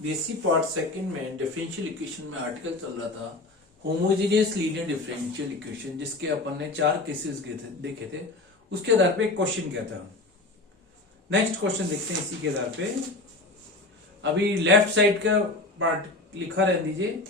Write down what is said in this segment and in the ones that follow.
BSc part second में differential equation में article चल रहा था होमोजेनियस लीनियर डिफरेंशियल इक्वेशन, जिसके अपन ने 4 केसेस देखे थे। उसके आधार पे एक क्वेश्चन क्या था। नेक्स्ट क्वेश्चन देखते हैं इसी के आधार पे। अभी लेफ्ट साइड का पार्ट लिखा रहने दीजिए।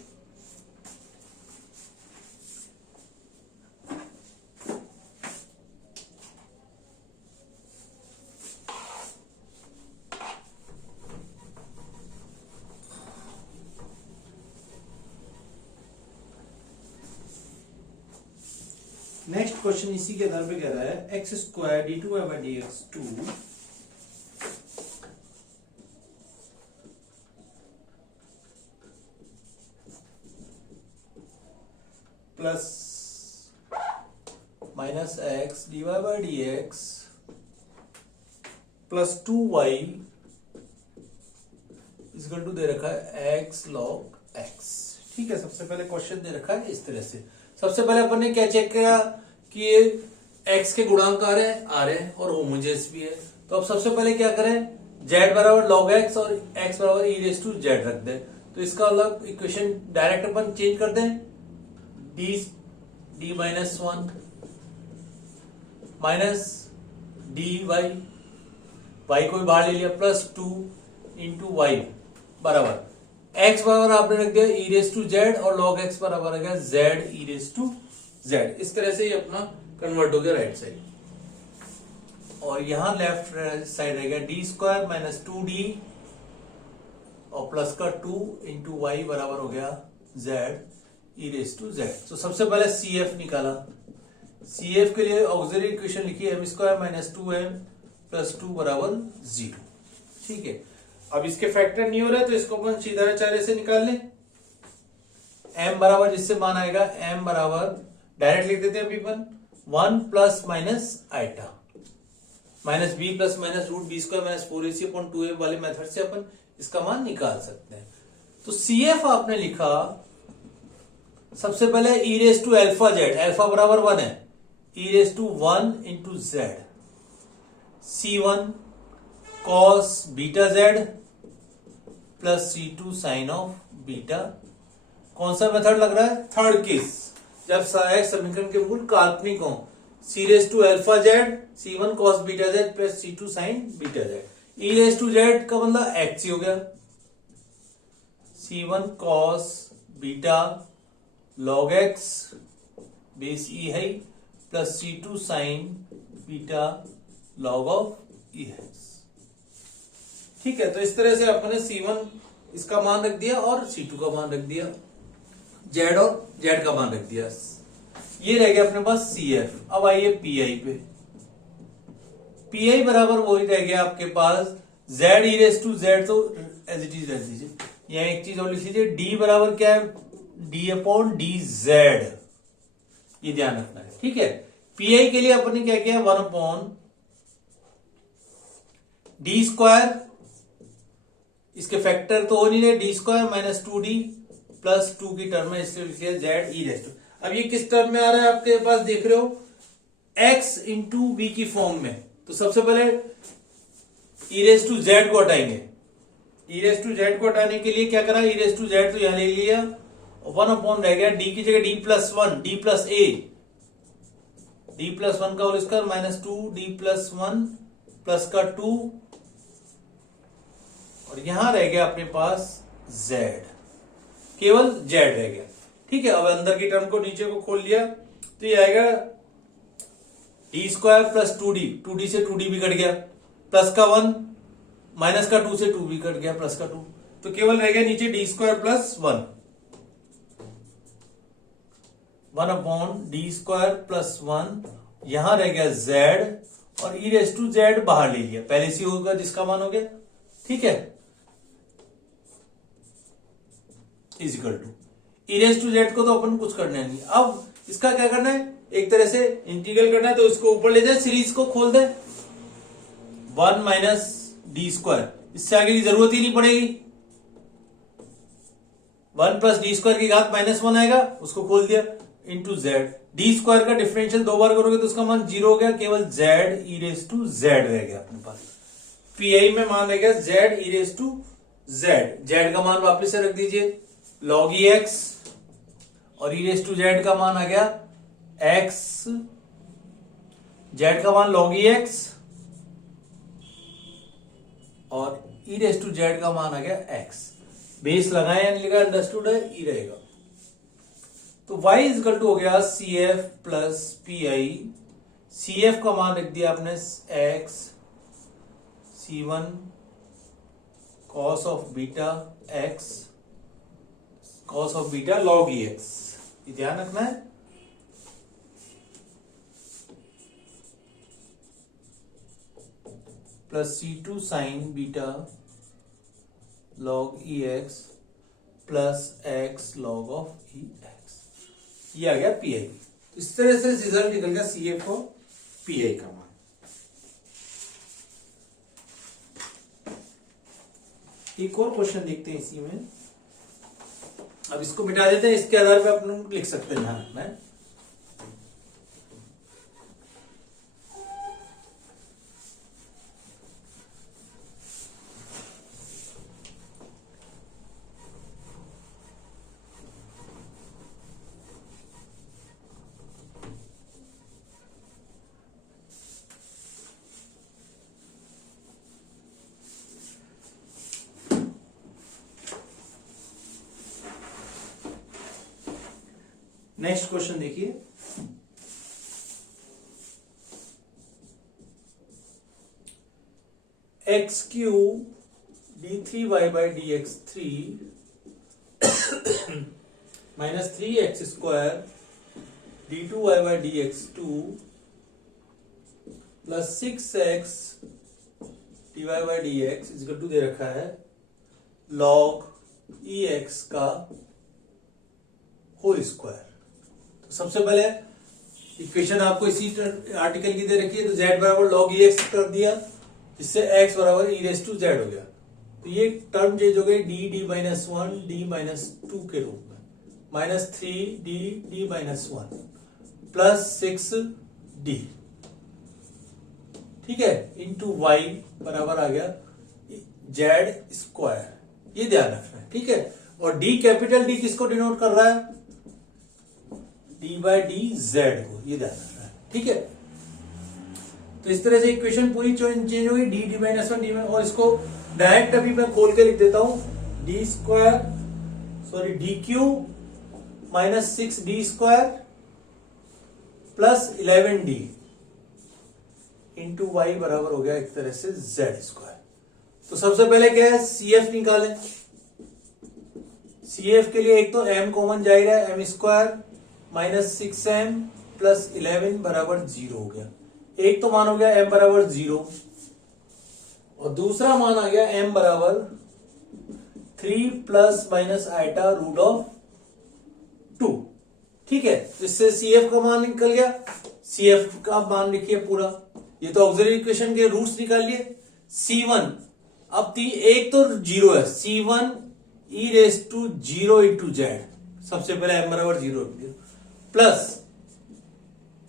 नेक्स्ट क्वेश्चन इसी के आधार पे कह रहा है x square D two Y by D x two plus minus x D Y by D x plus 2y equal to दे रखा है एक्स लॉग एक्स। ठीक है, सबसे पहले क्वेश्चन दे रखा है इस तरह से। सबसे पहले अपन ने क्या चेक किया कि ये x के गुणांक आ रहे हैं और होमोजेनियस भी है। तो अब सबसे पहले क्या करें, z बराबर log x और x बराबर e रेज टू z रख दें। तो इसका मतलब इक्वेशन डायरेक्ट अपन चेंज कर दें, d minus 1 minus dy y को बाहर ले लिया प्लस 2 इंटू y बराबर x बराबर आपने रख दिया e रेज टू z और log x बराबर रख दिया z e raise to z। इस तरह से ये अपना कन्वर्ट हो गया राइट साइड। और यहां लेफ्ट साइड रहेगा डी स्क्वायर माइनस 2d और प्लस का 2 इंटू वाई बराबर हो गया z e raise to z। तो सबसे पहले CF निकाला। CF के लिए ऑक्सिलरी इक्वेशन लिखी m square minus 2m plus 2 बराबर 0। ठीक है, अब इसके फैक्टर नहीं हो रहे तो इसको अपन सीधा चारे से निकाल लें। m बराबर जिससे मान आएगा m बराबर डायरेक्ट लिख देते हैं अभी अपन 1 plus minus iota minus B plus minus root B square minus 4ac upon 2a वाले मेथड से अपन इसका मान निकाल सकते हैं। तो CF आपने लिखा सबसे पहले e raise to alpha Z, alpha बराबर 1 है, e raise to 1 into Z C1 cos beta Z plus C2 sine of beta. कौन सा मेथड लग रहा है, थर्ड केस, जब सहायक समीकरण के मूल काल्पनिक हो। C raise to alpha z C1 cos beta Z plus C2 sine beta z. e raise to Z का मतलब एक्स ही हो गया, C1 cos beta log x base e है plus C2 sine beta log of e है। ठीक है, तो इस तरह से अपने C1 इसका मान रख दिया और C2 का मान रख दिया, Z और Z का मान रख दिया। ये रह गया अपने पास CF। अब आइए PI पे। PI बराबर वही रह गया आपके पास Z e raise to Z, तो एज इट इज रख दीजिए। यहाँ एक चीज और लिख लीजिए, D बराबर क्या है, D अपॉन DZ, ये ध्यान रखना है। ठीक है, PI के लिए अपन ने क्या किया, 1 अपॉन D स्क्वायर, इसके फैक्टर तो हो नहीं रहे, D square minus 2d plus 2 की टर्म में इसलिए लिखिए जेड ई रेज टू। अब ये किस टर्म में आ रहा है आपके पास, देख रहे हो x इंटू बी की फॉर्म में। तो सबसे पहले ई रेज टू जेड को हटाएंगे। ई रेज टू जेड को हटाने के लिए क्या करा, ई रेज टू जेड तो यहां ले लिया, 1 अपॉन रह गया डी की जगह D plus 1 D plus A, D plus 1 का whole square minus 2 D plus 1 plus का 2 और यहां रह गया अपने पास z, केवल z रह गया। ठीक है, अब अंदर की टर्म को नीचे को खोल लिया तो ये आएगा डी स्क्वायर प्लस 2d से 2d भी कट गया, प्लस का 1 माइनस का 2 से 2 भी कट गया, प्लस का 2, तो केवल रह गया नीचे D square plus 1 upon D square plus 1, यहां रह गया z और e रेज टू z बाहर ले लिया, पहले से होगा जिसका मान हो गया। ठीक है, equal to E raise to Z को तो अपन कुछ करना नहीं। अब इसका क्या करना है, एक तरह से इंटीग्रल करना है, तो इसको ऊपर ले जाए, सीरीज को खोल दे 1 माइनस डी स्क्वायर, इससे आगे की जरूरत ही नहीं पड़ेगी। 1 प्लस डी स्क्वायर की घात माइनस 1 आएगा, उसको खोल दिया इंटू जेड। डी स्क्वायर का डिफरेंशियल 2 बार करोगे तो उसका मान 0 हो गया, केवल Z E raise to Z रह गया अपने पास। पीआई में मान रह गया Z E raise to Z का मान वापस से रख दीजिए log ई एक्स, और ई रेस टू जेड का मान आ गया एक्स, जेड का मान log ई एक्स और ई रेस टू जेड का मान आ गया एक्स। बेस लगाए यानी लिखा अंडरस्टूड है, ई रहेगा। तो y इजकल टू हो गया C F plus P I. C F का मान रख दिया आपने X, C one cos of beta X, cos of beta log E X, ये ध्यान रखना है। Plus C two sine beta log E X plus X log of E X, ये आ गया पी आई। इस तरह से रिजल्ट निकल गया सी एफ और पी आई का मान। एक और क्वेश्चन देखते हैं इसी में। अब इसको मिटा देते हैं, इसके आधार पे अपन लिख सकते हैं ध्यान रखना है। नेक्स्ट क्वेश्चन देखिए, x Q D three y by D x three minus three x square D two Y by D x two plus six x D Y by D x equal to दे रखा है log ई x का whole square. तो सबसे पहले equation आपको इसी article की दे रखी है, तो z बराबर log ई एक्स कर दिया, जिससे x बराबर ई रेस टू जेड हो गया। तो ये टर्म चेंज हो गई D minus one D minus two के रूप में, minus three D minus one plus six D, ठीक है, इंटू वाई बराबर आ गया जेड स्क्वायर, ये ध्यान रखना है, ठीक है। और डी कैपिटल डी किसको डिनोट कर रहा है, डी बाई डी जेड को, ये ध्यान रखना है, ठीक है। तो इस तरह से इक्वेशन पूरी चेंज होगी, डी माइनस वन डी, और इसको डायरेक्ट अभी मैं खोल के लिख देता हूं, D square sorry D cube minus six D square plus 11 D into Y बराबर हो गया एक तरह से जेड स्क्वायर। तो सबसे पहले क्या है, सी एफ निकालें। सी एफ के लिए एक तो एम कॉमन जाहिर है, M square minus six M plus 11 बराबर 0 हो गया। एक तो मान हो गया एम बराबर 0 और दूसरा मान आ गया एम बराबर 3 plus minus iota root of 2, ठीक है। इससे सी एफ का मान निकल गया, सी एफ का मान लिखिए पूरा, ये तो ऑक्सिलरी इक्वेशन के रूट्स निकाल लिए। C1 अब एक तो 0 है, C1 E raise to 0 into Z, सबसे पहले एम बराबर 0 plus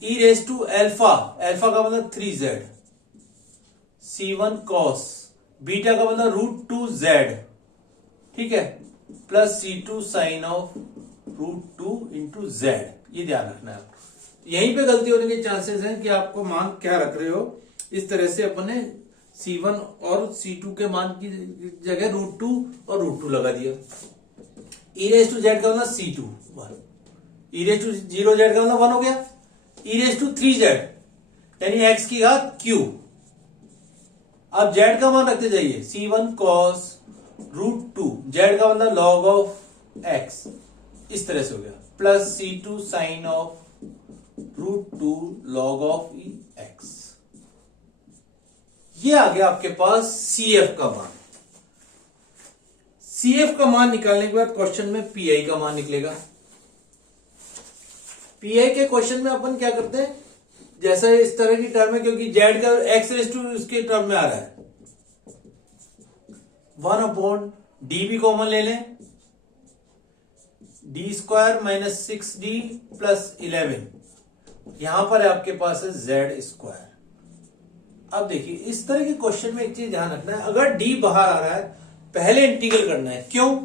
E raise to alpha, alpha का मतलब 3z, C1 कॉस, बीटा का मतलब रूट टू जेड, ठीक है, plus C2 sine of root two into Z, ये ध्यान रखना है। यहीं पे गलती होने के चांसेस हैं कि आपको मान क्या रख रहे हो, इस तरह से अपने C1 और C2 के मान की जगह रूट टू और रूट टू लगा दिया। ई रेस टू जेड का मतलब C2 1, E raise to 0 Z का मतलब 1 हो गया, ई रेस टू 3 जेड यानी x की घात q। अब जेड का मान रखते जाइए, C1 cos root two, Z का मतलब log ऑफ x, इस तरह से हो गया, plus C2 sine of root two log of E X, ये आ गया आपके पास CF का मान। CF का मान निकालने के बाद क्वेश्चन में PI का मान निकलेगा। PI के क्वेश्चन में अपन क्या करते हैं, जैसा इस तरह की टर्म है, क्योंकि जेड का एक्स रेस टू इसके टर्म में आ रहा है, 1 अपॉन डी भी कॉमन ले लें, D square minus 6d plus 11, यहां पर आपके पास है जेड स्क्वायर। अब देखिए इस तरह के क्वेश्चन में एक चीज ध्यान रखना है, अगर डी बाहर आ रहा है, पहले इंटीग्रल करना है। क्यों?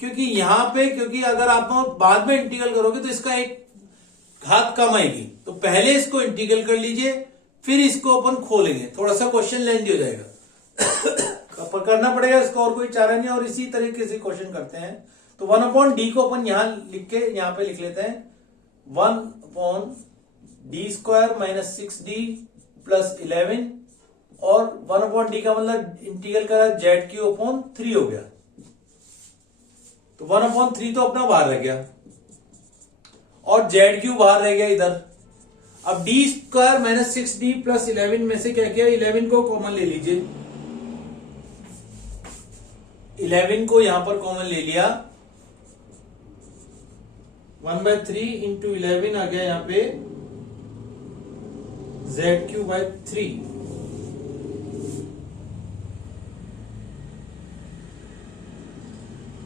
क्योंकि यहां पे, क्योंकि अगर आप बाद में इंटीग्रल करोगे तो इसका एक घात कम आएगी, तो पहले इसको इंटीग्रल कर लीजिए, फिर इसको अपन खोलेंगे। थोड़ा सा क्वेश्चन लेंथी हो जाएगा करना पड़ेगा इसका, और कोई चारा नहीं। और इसी तरीके से क्वेश्चन करते हैं। तो 1/d को अपन यहां लिख के यहां पे लिख लेते हैं 1/d² माइनस 6d प्लस 11, और 1/d का मतलब इंटीग्रल का z³ हो गया। तो 1/3 तो अपना बाहर रह गया और z³ बाहर रह गया इधर। अब d² माइनस 6d प्लस 11 में से क्या किया, 11 को कॉमन ले लीजिए। 11 को यहां पर कॉमन ले लिया, 1/3 इंटू 11 आ गया यहां पे z³/3।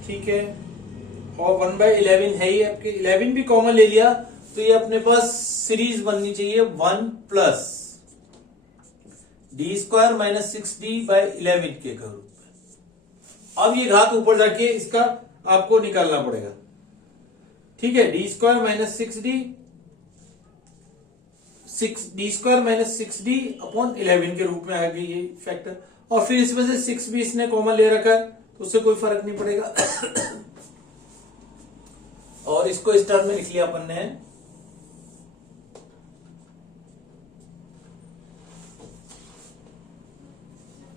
ठीक है, और 1/11 है ही आपके, 11 भी कॉमन ले लिया, तो ये अपने पास सीरीज बननी चाहिए 1 प्लस d² माइनस 6d/11 के रूप में। अब ये घात ऊपर जाके इसका आपको निकालना पड़ेगा। ठीक है, d² minus 6d minus 6d/11 के रूप में आ गई ये फैक्टर। और फिर इसमें से 6 भी इसने कॉमन ले रखा है, तो उससे कोई फर्क नहीं पड़ेगा और इसको इस टर्म में लिख लिया अपन ने,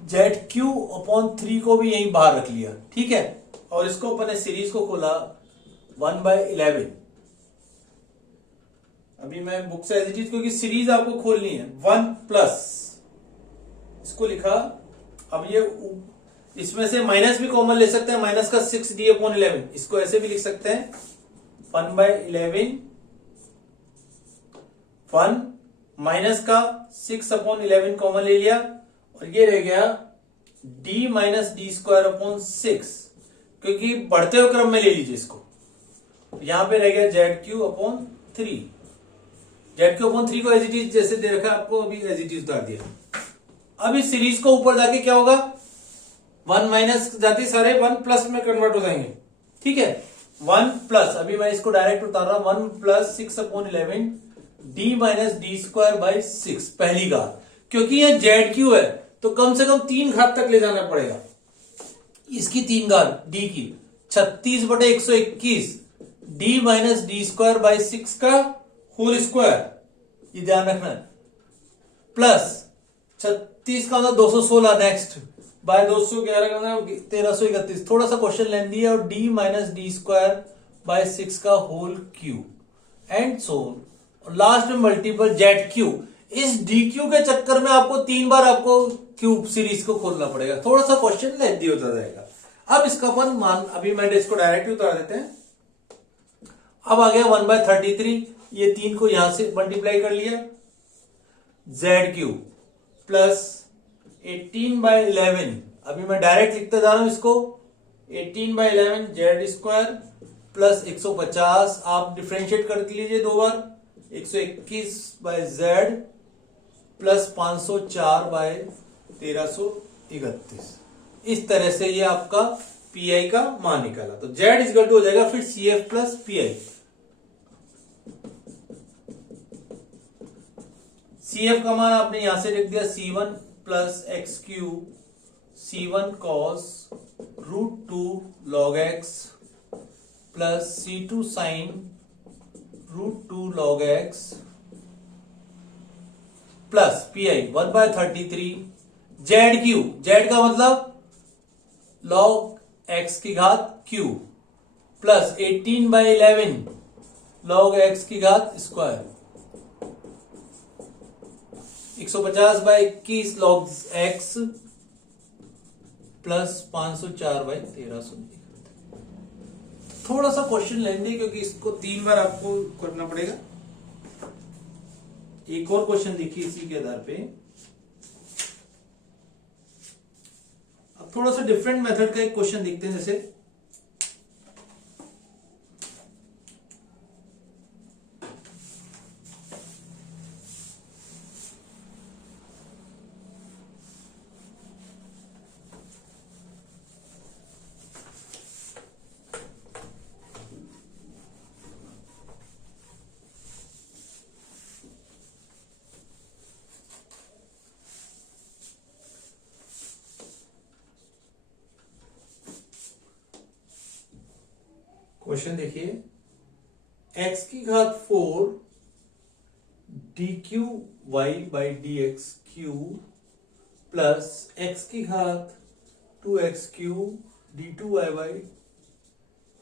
z³/3 को भी यहीं बाहर रख लिया। ठीक है, और इसको अपन ने सीरीज को खोला 1/11। अभी मैं बुक से एज इट इज, क्योंकि सीरीज आपको खोलनी है, 1 प्लस इसको लिखा। अब ये इसमें से माइनस भी कॉमन ले सकते हैं, माइनस का 6d/11, इसको ऐसे भी लिख सकते हैं 1/11, 1 माइनस का 6/11 कॉमन ले लिया, और ये रह गया d माइनस d²/6, क्योंकि बढ़ते हुए क्रम में ले लीजिए इसको। यहां पे रह गया z³/3। z³/3 को एज इट इज जैसे दे रखा है आपको, अभी एज इट इज उतार दिया। अब इस सीरीज को ऊपर जाके क्या होगा, 1 माइनस जाते सारे 1 प्लस में कन्वर्ट हो जाएंगे। ठीक है, 1 प्लस, अभी मैं इसको डायरेक्ट उतार रहा हूं, 1 प्लस 6/11 d माइनस d²/6 पहली घात। क्योंकि यह z³ है तो कम से कम 3 घात तक ले जाना पड़ेगा, इसकी 3 घात d की, 36/121 d माइनस d²/6 का होल स्क्वायर, ये ध्यान रखना, प्लस 36 का मतलब 216, नेक्स्ट बाय 211 का मतलब 1331। थोड़ा सा क्वेश्चन लेंदी है, और d माइनस d²/6 का होल क्यूब एंड सो, और लास्ट में मल्टीपल z³। इस dq के चक्कर में आपको 3 बार आपको क्यूब सीरीज को खोलना पड़ेगा, थोड़ा सा क्वेश्चन लेंदी होता जाएगा। अब इसका अपन मान, अभी मैं इसको डायरेक्टली उतार देते हैं। अब आ गया 1/33, ये 3 को यहां से मल्टीप्लाई कर लिया, z³ प्लस 18/11, अभी मैं डायरेक्ट लिखते जा रहा हूं इसको, 18/11 z² प्लस 150, आप डिफ्रेंशिएट कर लीजिए 2 बार, 121/z प्लस 504/1331। इस तरह से ये आपका पीआई का मान निकाला। तो z इक्वल टू हो जाएगा फिर CF प्लस पीआई। CF का मान आपने यहां से लिख दिया C1 plus x³ C1 cos √2 log x plus C2 sin √2 log x plus PI 1/33 z³ z का मतलब log x की घात q प्लस 18/11 log x की घात स्क्वायर, 150/21 log x प्लस 504/1331। थोड़ा सा क्वेश्चन लेंगे क्योंकि इसको 3 बार आपको करना पड़ेगा। एक और क्वेश्चन देखिए इसी के आधार पे। अब थोड़ा सा डिफरेंट मेथड का एक क्वेश्चन देखते हैं, जैसे क्वेश्चन देखिए, x की घात 4 dq y by D x q plus x की घात 2x q d two Y by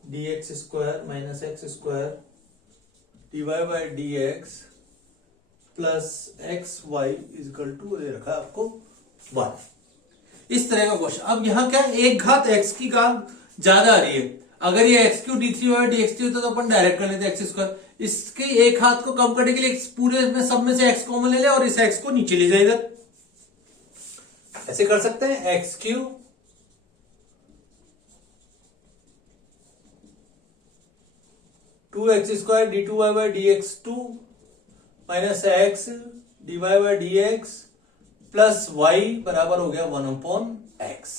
D x square minus x square d Y by D x plus x y equal to दे रखा है आपको 1। इस तरह का क्वेश्चन। अब यहां क्या एक घात x की घात ज्यादा आ रही है, अगर ये X Q D three Y D x three होता तो अपन डायरेक्ट कर लेते एक्स स्क्वायर। इसके एक हाथ को कम करने के लिए पूरे में सब में से एक्स कॉमन ले ले और इस एक्स को नीचे ले जाए इधर, ऐसे कर सकते हैं। X cube two X square D two Y by D x two minus x D Y by D x plus Y बराबर हो गया 1/x।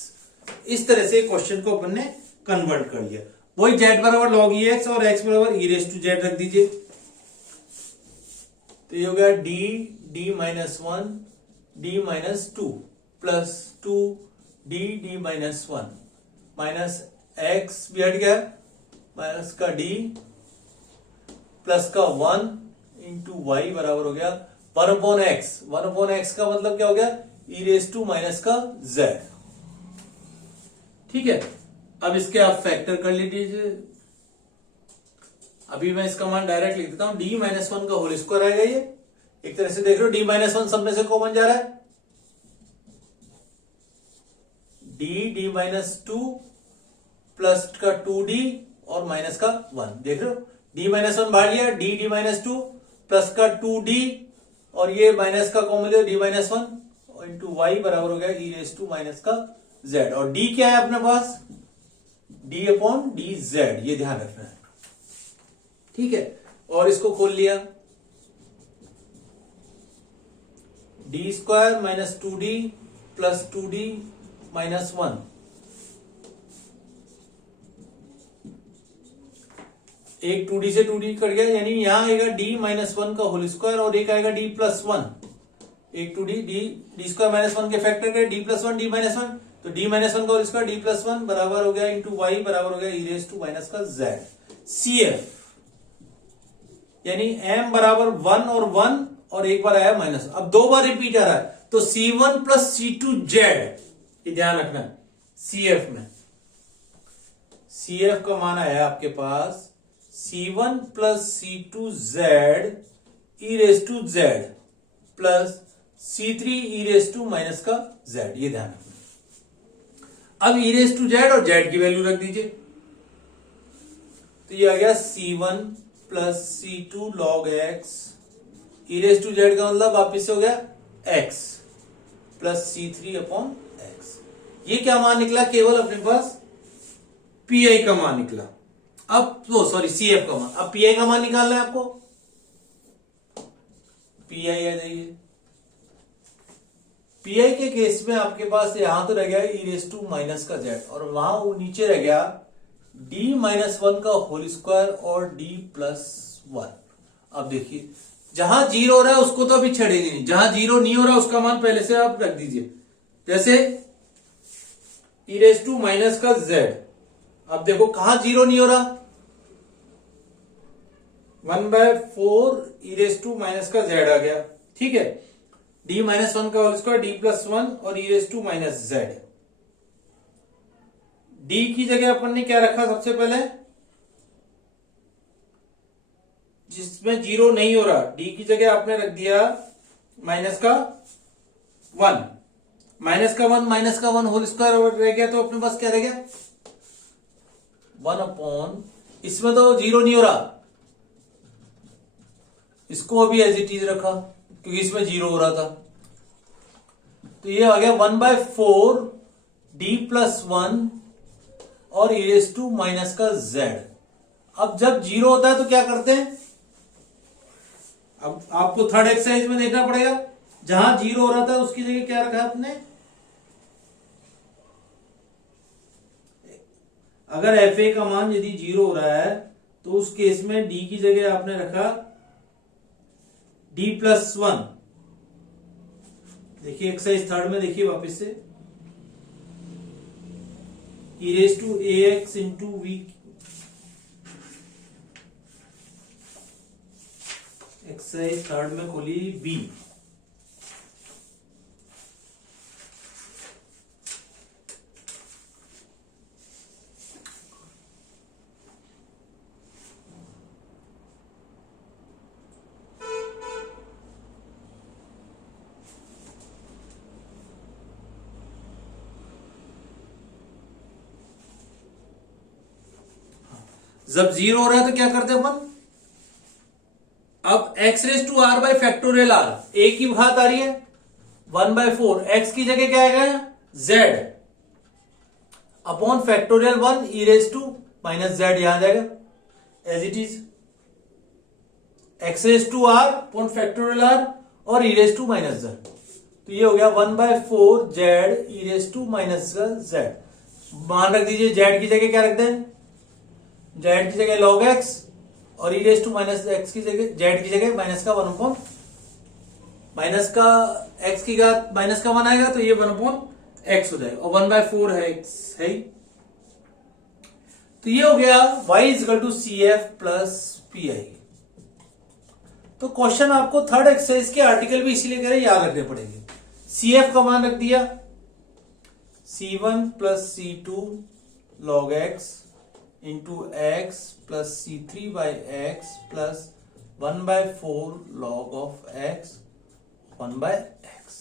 इस तरह से क्वेश्चन को अपन ने कन्वर्ट कर लिया। वही z बराबर log एक्स और x बराबर e रेस टू जेड रख दीजिए, तो ये हो गया d minus 1 d minus 2 plus 2 d minus 1 minus x भी हट गया, माइनस का d प्लस का 1 इंटू वाई बराबर हो गया 1/x। 1/x का मतलब क्या हो गया, e रेस टू माइनस का z। ठीक है, अब इसके आप फैक्टर कर लीजिए। अभी मैं इसका मान डायरेक्ट लिख देता हूं, d माइनस 1 का होल स्क्वायर आएगा ये, एक तरह से देख रहे हो d माइनस 1 सब में से कॉमन जा रहा है, d माइनस 2 प्लस का 2d और माइनस का 1, देख रहे हो d माइनस 1 बाहर लिया, d माइनस 2 प्लस का 2d और ये माइनस का कॉमन लिया d माइनस 1 इंटू वाई बराबर हो गया e रेस टू माइनस का z। और d क्या है अपने पास, d अपॉन डी जेड, ये ध्यान रखना है। ठीक है, और इसको खोल लिया, D square minus 2d plus 2d minus 1 एक 2d से 2d कट गया, यानी यहां आएगा d माइनस 1 का होल स्क्वायर और एक आएगा d प्लस 1, एक 2d डी स्क्वायर माइनस 1 के फैक्टर करें d प्लस 1 d माइनस 1, तो d माइनस 1 का होल स्क्वायर d प्लस 1 बराबर हो गया इंटू वाई बराबर हो गया e रेस टू माइनस का z। CF यानी m बराबर 1 और एक बार आया माइनस, अब दो बार रिपीट आ रहा है, तो C1 प्लस C2Z, ये ध्यान रखना है। CF में CF का मान आया आपके पास C1 plus C2Z E raise to Z plus C3 E raise to minus का Z, ये ध्यान रखना। अब ई रेस टू जेड और जेड की वैल्यू रख दीजिए, तो ये आ गया C1 plus C2 log x E raise to Z का मतलब वापिस से हो गया x plus C3 upon x। ये क्या मान निकला, केवल अपने पास PI का मान निकला। अब सॉरी CF का मान, अब PI का मान निकालना है आपको। PI आ जाइए, PI के केस में आपके पास यहां तो रह गया e रेस टू माइनस का z और वहां वो नीचे रह गया d माइनस 1 का होल स्क्वायर और d प्लस 1। अब देखिए जहां जीरो हो रहा है उसको तो अभी छेड़ेगी नहीं, जहां जीरो नहीं हो रहा उसका मान पहले से आप रख दीजिए, जैसे e रेस टू माइनस का z। अब देखो कहां जीरो नहीं हो रहा, 1/4 ई रेस टू माइनस का z आ गया। ठीक है, d माइनस 1 का होल स्क्वायर d प्लस 1 और e raise to minus z। d की जगह अपन ने क्या रखा, सबसे पहले जिसमें जीरो नहीं हो रहा d की जगह आपने रख दिया माइनस का 1, माइनस का 1 माइनस का 1 होल स्क्वायर रह गया, तो अपने पास क्या रह गया 1 अपॉन, इसमें तो जीरो नहीं हो रहा, इसको अभी एज इट इज रखा क्योंकि इसमें जीरो हो रहा था, तो ये आ गया 1/4 d प्लस 1 और ई रेस टू माइनस का z। अब जब जीरो होता है तो क्या करते हैं, अब आपको थर्ड एक्सरसाइज में देखना पड़ेगा, जहां जीरो हो रहा था उसकी जगह क्या रखा आपने, अगर fa का मान यदि जीरो हो रहा है तो उस केस में d की जगह आपने रखा d प्लस 1। देखिए एक्सरसाइज थर्ड में देखिए वापस से, e raise to ax into v exercise third में खोली बी। जब 0 हो रहा है तो क्या करते हैं अपन, अब x raise to R by factorial R, a की घात आ रही है 1/4, x की जगह क्या आएगा z upon factorial 1 e raise to minus Z, यहां जाएगा as it is, x raise to R upon factorial R और e raise to minus Z, तो ये हो गया 1/4 z e raise to minus Z. मान रख दीजिए z की जगह क्या रखते हैं, z की जगह log x और e raise to minus X की जगह, z की जगह माइनस का 1 अपॉन माइनस का x की घात माइनस का 1 आएगा, तो ये 1 अपॉन x हो जाएगा और 1/4 है x है ही। तो ये हो गया y equal to C F plus P I. तो क्वेश्चन आपको थर्ड एक्सरसाइज के आर्टिकल भी इसीलिए कह रहे याद रखने पड़ेंगे। सी एफ का मान रख दिया c1 plus c2 log x into x plus c3 by x plus 1/4 log of x 1/x।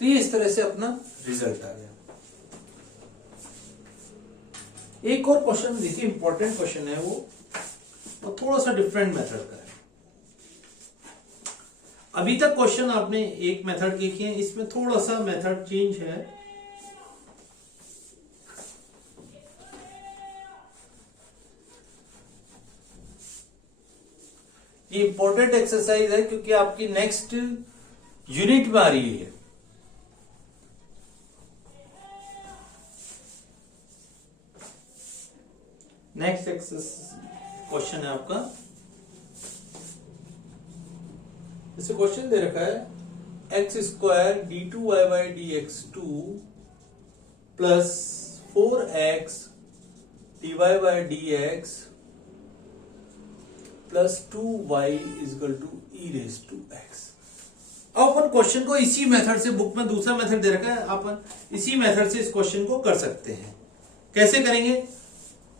तो ये इस तरह से अपना रिजल्ट आ गया। एक और क्वेश्चन देखिए, इंपॉर्टेंट क्वेश्चन है वो थोड़ा सा डिफरेंट मेथड का है। अभी तक क्वेश्चन आपने एक मेथड देखे हैं, इसमें थोड़ा सा मेथड चेंज है। ये इंपॉर्टेंट एक्सरसाइज है क्योंकि आपकी नेक्स्ट यूनिट में आ रही है। नेक्स्ट क्वेश्चन है आपका, इसे क्वेश्चन दे रखा है x square D two Y by D x two plus 4x D Y by D x plus 2y equal to E raise to X. अब अपन क्वेश्चन को इसी मेथड से, बुक में दूसरा मेथड दे रखा है, अपन इसी मेथड से इस क्वेश्चन को कर सकते हैं। कैसे करेंगे,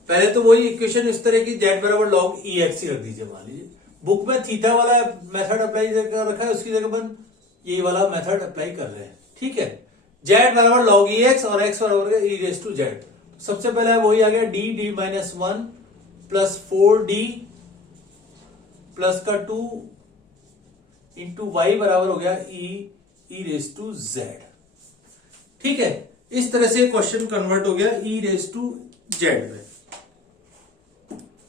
पहले तो वही इक्वेशन इस तरह की z बराबर log ई एक्स ही रख दीजिए। मान लीजिए बुक में थीटा वाला मेथड अप्लाई कर रखा है, उसकी जगह अपन ये वाला मेथड अप्लाई कर रहे हैं। ठीक है, z बराबर log ई एक्स और x बराबर ई रेज टू जेड। सबसे पहले वही आ गया d minus 1 plus 4d plus का 2 इंटू वाई बराबर हो गया ई रेज टू जेड। ठीक है, इस तरह से क्वेश्चन कन्वर्ट हो गया ई रेज टू जेड में।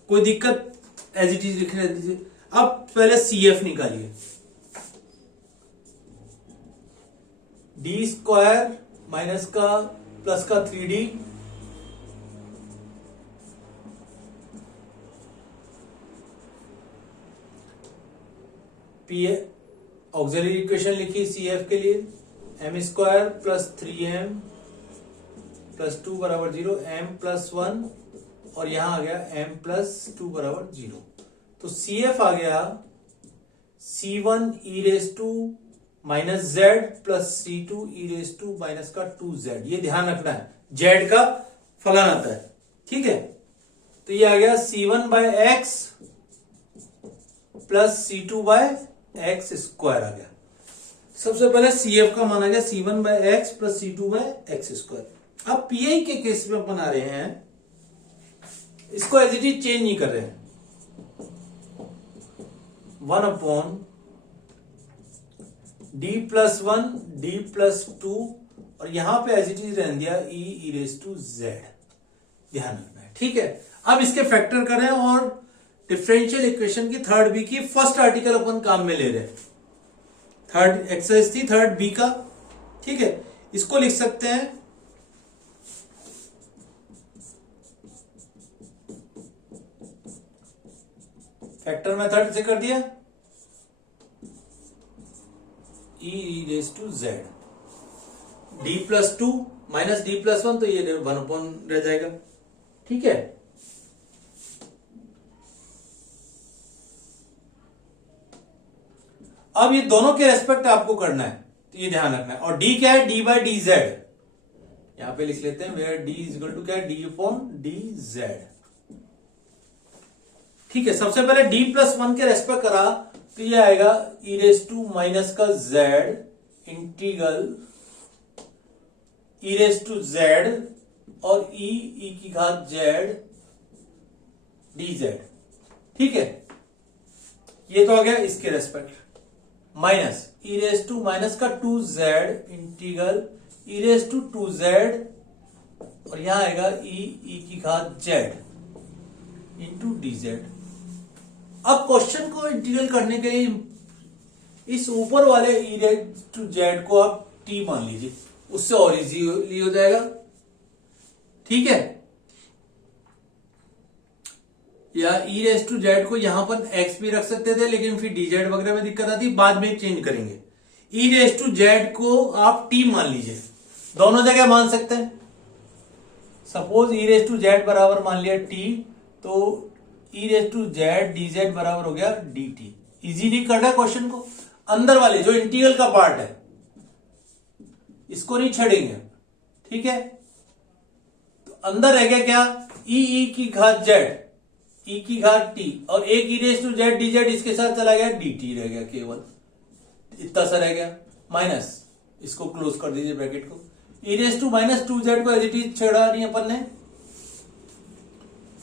कोई दिक्कत, एज इट इज लिख दीजिए। अब पहले सी एफ निकालिए, डी स्क्वायर माइनस का प्लस का 3d पी ऑक्सिलरी इक्वेशन लिखी सी एफ के लिए, M square plus 3m plus 2 बराबर 0, m प्लस 1 और यहां आ गया m प्लस 2 बराबर 0। तो सी एफ आ गया c1 E raise to minus Z plus c2 E raise to minus का 2z। ये ध्यान रखना है, z का फलन आता है। ठीक है, तो ये आ गया c1 by x plus c2 by x square आ गया। सबसे पहले CF का मान आ गया c1 by x plus c2 by x square. अब PI के केस में अपन आ रहे हैं, इसको एज इट इज चेंज नहीं कर रहे हैं, 1 upon d plus 1 d plus 2 और यहां पे एज इट इज रहने दिया ई रेज टू जेड। ध्यान रखना है। ठीक है, अब इसके फैक्टर करें और डिफरेंशियल इक्वेशन की थर्ड बी की फर्स्ट आर्टिकल अपन काम में ले रहे हैं। थर्ड एक्सरसाइज थी थर्ड बी का। ठीक है, इसको लिख सकते हैं फैक्टर मेथड से कर दिया e raise to z, d plus 2 minus d plus 1, तो ये 1 अपॉन रह जाएगा। ठीक है, अब ये दोनों के रेस्पेक्ट आपको करना है, तो ये ध्यान रखना है। और डी क्या है, डी बाई डी जेड, यहां पे लिख लेते हैं where D is equal to क्या है, डी अपॉन डी जेड। ठीक है, सबसे पहले डी प्लस वन के रेस्पेक्ट करा तो ये आएगा ई रेस टू माइनस का Z integral E raise to Z और ई की घात जेड डी जेड। ठीक है, ये तो आ गया इसके respect, minus E raise to minus का two z integral E raise to two Z और यहां आएगा ई की घात जेड इंटू डी जेड। अब क्वेश्चन को इंटीग्रल करने के लिए इस ऊपर वाले ई रेस टू जेड को आप टी मान लीजिए, उससे और इजीली हो जाएगा। ठीक है, या ई रेस टू जेड को यहां पर एक्स भी रख सकते थे, लेकिन फिर डी जेड वगैरह में दिक्कत आती, बाद में चेंज करेंगे। ई रेस टू जेड को आप टी मान लीजिए, दोनों जगह मान सकते हैं। Suppose e raise to z बराबर मान लिया टी, तो e raise to z d z बराबर हो गया डी टी। इजी नहीं करना क्वेश्चन को, अंदर वाले जो इंटीग्रल का पार्ट है इसको नहीं छेड़ेंगे। ठीक है, तो अंदर रह गया क्या, ई की घात जेड ई की घात टी और एक e raise to z d z इसके साथ चला गया, डी टी रह गया, केवल इतना सा रह गया, माइनस इसको क्लोज कर दीजिए ब्रैकेट को। E raise to minus two Z को एज इट इज छेड़ा नहीं अपन ने,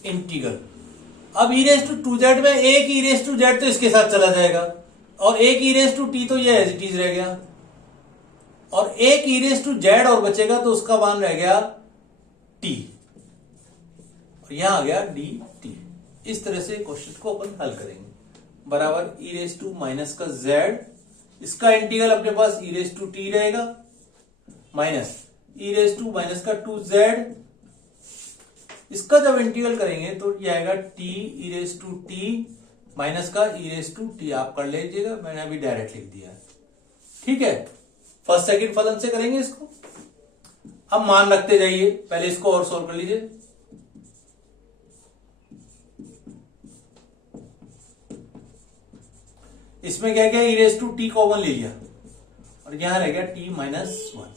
इंटीग्रल। अब ई रेस टू टू जेड में एक ई रेस टू जेड तो इसके साथ चला जाएगा और एक ई रेस टू टी तो ये एज इट इज रह गया और एक ई रेस टू जेड और बचेगा तो उसका मान रह गया टी और यहां आ गया डी टी। इस तरह से क्वेश्चन को अपन हल करेंगे। बराबर ई रेस टू माइनस का जेड, इसका इंटीग्रल अपने पास ई रेस टू टी रहेगा, minus E raise to minus का टू जेड, इसका जब इंटीग्रल करेंगे तो ये आएगा T E raise to T minus का ई रेस टू टी। आप कर लीजिएगा, मैंने अभी डायरेक्ट लिख दिया है। ठीक है, फर्स्ट सेकंड फलन से करेंगे इसको। अब मान रखते जाइए, पहले इसको और सोल्व कर लीजिए। इसमें क्या क्या, ई रेस टू टी कॉमन ले लिया और यहां रह गया टी माइनस वन।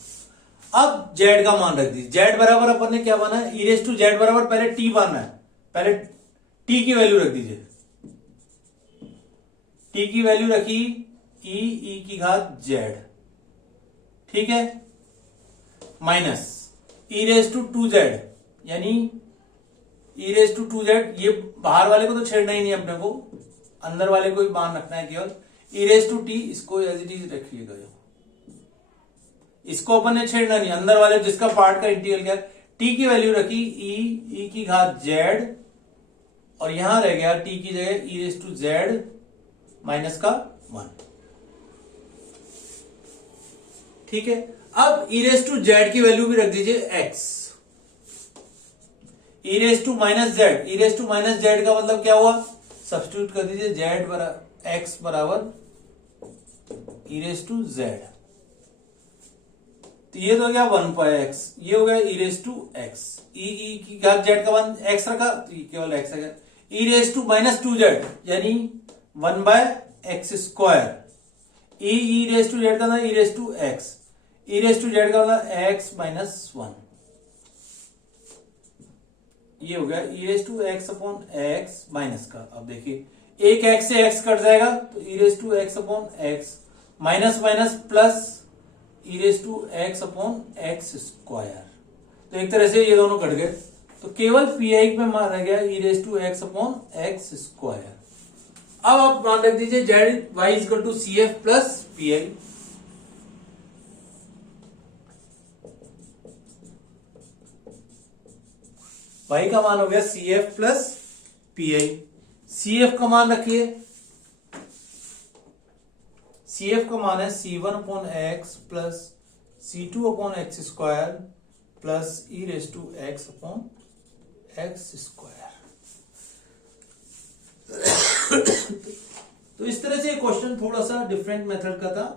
अब जेड का मान रख दीजिए, जेड बराबर अपन ने क्या माना है, ई रेस टू जेड बराबर पहले टी मानना है, पहले टी की वैल्यू रख दीजिए। टी की वैल्यू रखी ई की घात जेड, ठीक है, minus E raise to two Z, यानी E raise to two Z, ये बाहर वाले को तो छेड़ना ही नहीं अपने को, अंदर वाले को ही मान रखना है केवल। ई रेस टू टी इसको एज इट इज रखिएगा, इसको अपन ने छेड़ना नहीं, अंदर वाले जिसका पार्ट का इंटीग्रल क्या, टी की वैल्यू रखी ई की घात जेड और यहां रह गया टी की जगह E raise to Z minus का वन। ठीक है, अब ई रेस टू जेड की वैल्यू भी रख दीजिए X, E raise to minus Z, E raise to minus Z का मतलब क्या हुआ, सब्स्टिट्यूट कर दीजिए जेड बराबर एक्स बराबर ई रेस टू जेड, तो ये तो हो गया वन बाय एक्स, ये हो गया ई रेस टू एक्स, ई की घात जेड का वन एक्स रखा तो केवल एक्स आ गया, e raise to minus two Z यानी one by x square, e raise to Z का ना e raise to x, E raise to Z का मतलब एक्स माइनस वन, ये हो गया e raise to x upon x minus का। अब देखिए एक एक्स से एक्स कट जाएगा तो e raise to x upon x minus minus plus E raise to x upon x square, तो एक तरह से ये दोनों कट गए, तो केवल पी आई में मान रह गया e raise to x upon x square. अब आप मान रख दीजिए z y equal to C F plus P i. Y का मान हो गया C F plus P I. C F का मान रखिए, सी एफ का मान है c one upon x plus C two upon x square plus E raise to x upon x square. तो इस तरह से क्वेश्चन थोड़ा सा डिफरेंट मेथड का था,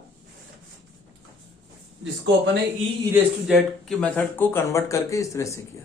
जिसको अपने ई रेस टू जेड के मेथड को कन्वर्ट करके इस तरह से किया।